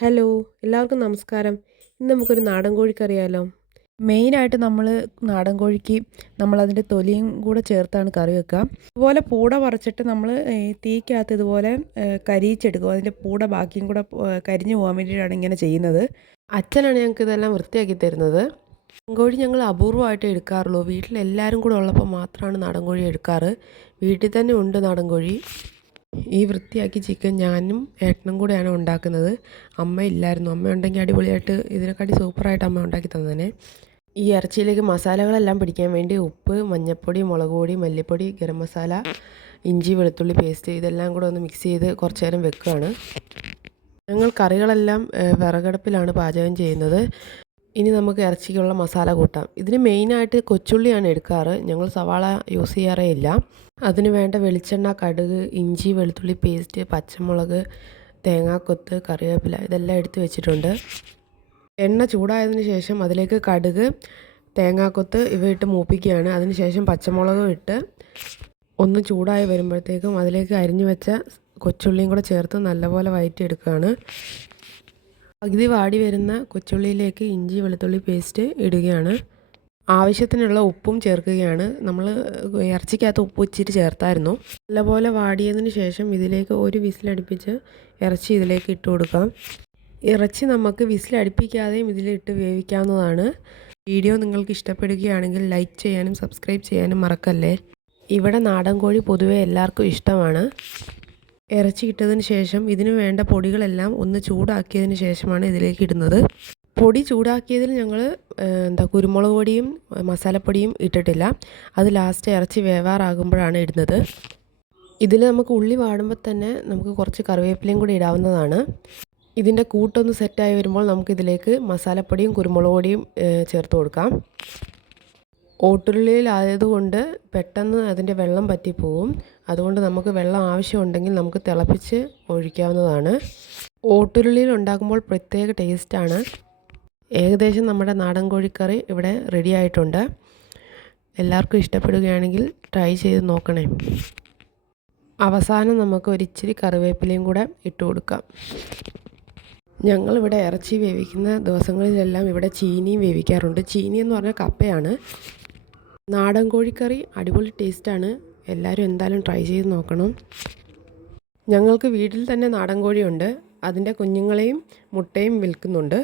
Hello, എല്ലാവർക്കും നമസ്കാരം. ഇന്ന് നമുക്കൊരു നാടൻ കോഴിക്കറിയാലോ. മെയിനായിട്ട് നമ്മൾ നാടൻ കോഴിക്ക് നമ്മളതിൻ്റെ തൊലിയും കൂടെ ചേർത്താണ് കറി വെക്കുക. ഇതുപോലെ പൂട പറിച്ചിട്ട് നമ്മൾ ഈ തീക്കകത്ത് ഇതുപോലെ കരിയിച്ചെടുക്കും. അതിൻ്റെ പൂട ബാക്കിയും കൂടെ കരിഞ്ഞു പോകാൻ വേണ്ടിയിട്ടാണ് ഇങ്ങനെ ചെയ്യുന്നത്. അച്ഛനാണ് ഞങ്ങൾക്ക് ഇതെല്ലാം വൃത്തിയാക്കി തരുന്നത്. നാടൻ കോഴി ഞങ്ങൾ അപൂർവമായിട്ട് എടുക്കാറുള്ളൂ. വീട്ടിലെല്ലാവരും കൂടെ ഉള്ളപ്പോൾ മാത്രമാണ് നാടൻ കോഴി എടുക്കാറ്. വീട്ടിൽ തന്നെ ഉണ്ട് നാടൻ കോഴി. ഈ വൃത്തിയാക്കി ചിക്കൻ ഞാനും ഏട്ടനും കൂടെയാണ് ഉണ്ടാക്കുന്നത്. അമ്മ ഇല്ലായിരുന്നു. അമ്മ ഉണ്ടെങ്കിൽ അടിപൊളിയായിട്ട് ഇതിനെക്കാട്ടി സൂപ്പറായിട്ട് അമ്മ ഉണ്ടാക്കി തന്നേനെ. ഈ ഇറച്ചിയിലേക്ക് മസാലകളെല്ലാം പിടിക്കാൻ വേണ്ടി ഉപ്പ്, മഞ്ഞൾപ്പൊടി, മുളക് പൊടി, മല്ലിപ്പൊടി, ഗരം മസാല, ഇഞ്ചി വെളുത്തുള്ളി പേസ്റ്റ് ഇതെല്ലാം കൂടെ ഒന്ന് മിക്സ് ചെയ്ത് കുറച്ച് നേരം വെക്കുകയാണ്. ഞങ്ങൾ കറികളെല്ലാം വിറകടുപ്പിലാണ് പാചകം ചെയ്യുന്നത്. ഇനി നമുക്ക് ഇറച്ചിക്കുള്ള മസാല കൂട്ടാം. ഇതിന് മെയിനായിട്ട് കൊച്ചുള്ളിയാണ് എടുക്കാറ്. ഞങ്ങൾ സവാള യൂസ് ചെയ്യാറേ ഇല്ല. അതിന് വേണ്ട വെളിച്ചെണ്ണ, കടുക്, ഇഞ്ചി വെളുത്തുള്ളി പേസ്റ്റ്, പച്ചമുളക്, തേങ്ങാക്കൊത്ത്, കറിവേപ്പില ഇതെല്ലാം എടുത്ത് വെച്ചിട്ടുണ്ട്. എണ്ണ ചൂടായതിന് ശേഷം അതിലേക്ക് കടുക്, തേങ്ങാക്കൊത്ത് ഇവ ഇട്ട് മൂപ്പിക്കുകയാണ്. അതിനുശേഷം പച്ചമുളകും ഇട്ട് ഒന്ന് ചൂടായി വരുമ്പോഴത്തേക്കും അതിലേക്ക് അരിഞ്ഞു വെച്ച കൊച്ചുള്ളിയും കൂടെ ചേർത്ത് നല്ലപോലെ വഴറ്റിയെടുക്കുകയാണ്. പകുതി വാടി വരുന്ന കൊച്ചുള്ളിയിലേക്ക് ഇഞ്ചി വെളുത്തുള്ളി പേസ്റ്റ് ഇടുകയാണ്. ആവശ്യത്തിനുള്ള ഉപ്പും ചേർക്കുകയാണ്. നമ്മൾ ഇറച്ചിക്കകത്ത് ഉപ്പ് ഇച്ചിരി ചേർത്തായിരുന്നു. നല്ലപോലെ വാടിയതിന് ശേഷം ഇതിലേക്ക് ഒരു വിസിലടുപ്പിച്ച് ഇറച്ചി ഇതിലേക്ക് ഇട്ട് കൊടുക്കാം. ഇറച്ചി നമുക്ക് വിസിലടുപ്പിക്കാതെയും ഇതിലിട്ട് വേവിക്കാവുന്നതാണ്. വീഡിയോ നിങ്ങൾക്ക് ഇഷ്ടപ്പെടുകയാണെങ്കിൽ ലൈക്ക് ചെയ്യാനും സബ്സ്ക്രൈബ് ചെയ്യാനും മറക്കല്ലേ. ഇവിടെ നാടൻ കോഴി പൊതുവെ എല്ലാവർക്കും ഇഷ്ടമാണ്. ഇറച്ചി ഇട്ടതിന് ശേഷം ഇതിന് വേണ്ട പൊടികളെല്ലാം ഒന്ന് ചൂടാക്കിയതിന് ശേഷമാണ് ഇതിലേക്ക് ഇടുന്നത്. പൊടി ചൂടാക്കിയതിൽ ഞങ്ങൾ കുരുമുളക് പൊടിയും മസാലപ്പൊടിയും ഇട്ടിട്ടില്ല. അത് ലാസ്റ്റ് ഇറച്ചി വേവാറാകുമ്പോഴാണ് ഇടുന്നത്. ഇതിൽ നമുക്ക് ഉള്ളി വാടുമ്പോൾ തന്നെ നമുക്ക് കുറച്ച് കറിവേപ്പിലയും കൂടി ഇടാവുന്നതാണ്. ഇതിൻ്റെ കൂട്ടൊന്ന് സെറ്റായി വരുമ്പോൾ നമുക്കിതിലേക്ക് മസാലപ്പൊടിയും കുരുമുളക് പൊടിയും ചേർത്ത് കൊടുക്കാം. ഓട്ടുരുളിയിലായതുകൊണ്ട് പെട്ടെന്ന് അതിൻ്റെ വെള്ളം പറ്റിപ്പോവും. അതുകൊണ്ട് നമുക്ക് വെള്ളം ആവശ്യമുണ്ടെങ്കിൽ നമുക്ക് തിളപ്പിച്ച് ഒഴിക്കാവുന്നതാണ്. ഓട്ടുരുളിയിൽ ഉണ്ടാക്കുമ്പോൾ പ്രത്യേക ടേസ്റ്റാണ്. ഏകദേശം നമ്മുടെ നാടൻ കോഴിക്കറി ഇവിടെ റെഡി ആയിട്ടുണ്ട്. എല്ലാവർക്കും ഇഷ്ടപ്പെടുകയാണെങ്കിൽ ട്രൈ ചെയ്ത് നോക്കണേ. അവസാനം നമുക്ക് ഒരിച്ചിരി കറിവേപ്പിലയും കൂടെ ഇട്ട് കൊടുക്കാം. ഞങ്ങളിവിടെ ഇറച്ചി വേവിക്കുന്ന ദിവസങ്ങളിലെല്ലാം ഇവിടെ ചീനിയും വേവിക്കാറുണ്ട്. ചീനി എന്ന് പറഞ്ഞാൽ കപ്പയാണ്. നാടൻ കോഴിക്കറി അടിപൊളി ടേസ്റ്റാണ്. എല്ലാവരും എന്തായാലും ട്രൈ ചെയ്ത് നോക്കണം. ഞങ്ങൾക്ക് വീട്ടിൽ തന്നെ നാടൻ കോഴിയുണ്ട്. അതിൻ്റെ കുഞ്ഞുങ്ങളെയും മുട്ടയും വിൽക്കുന്നുണ്ട്.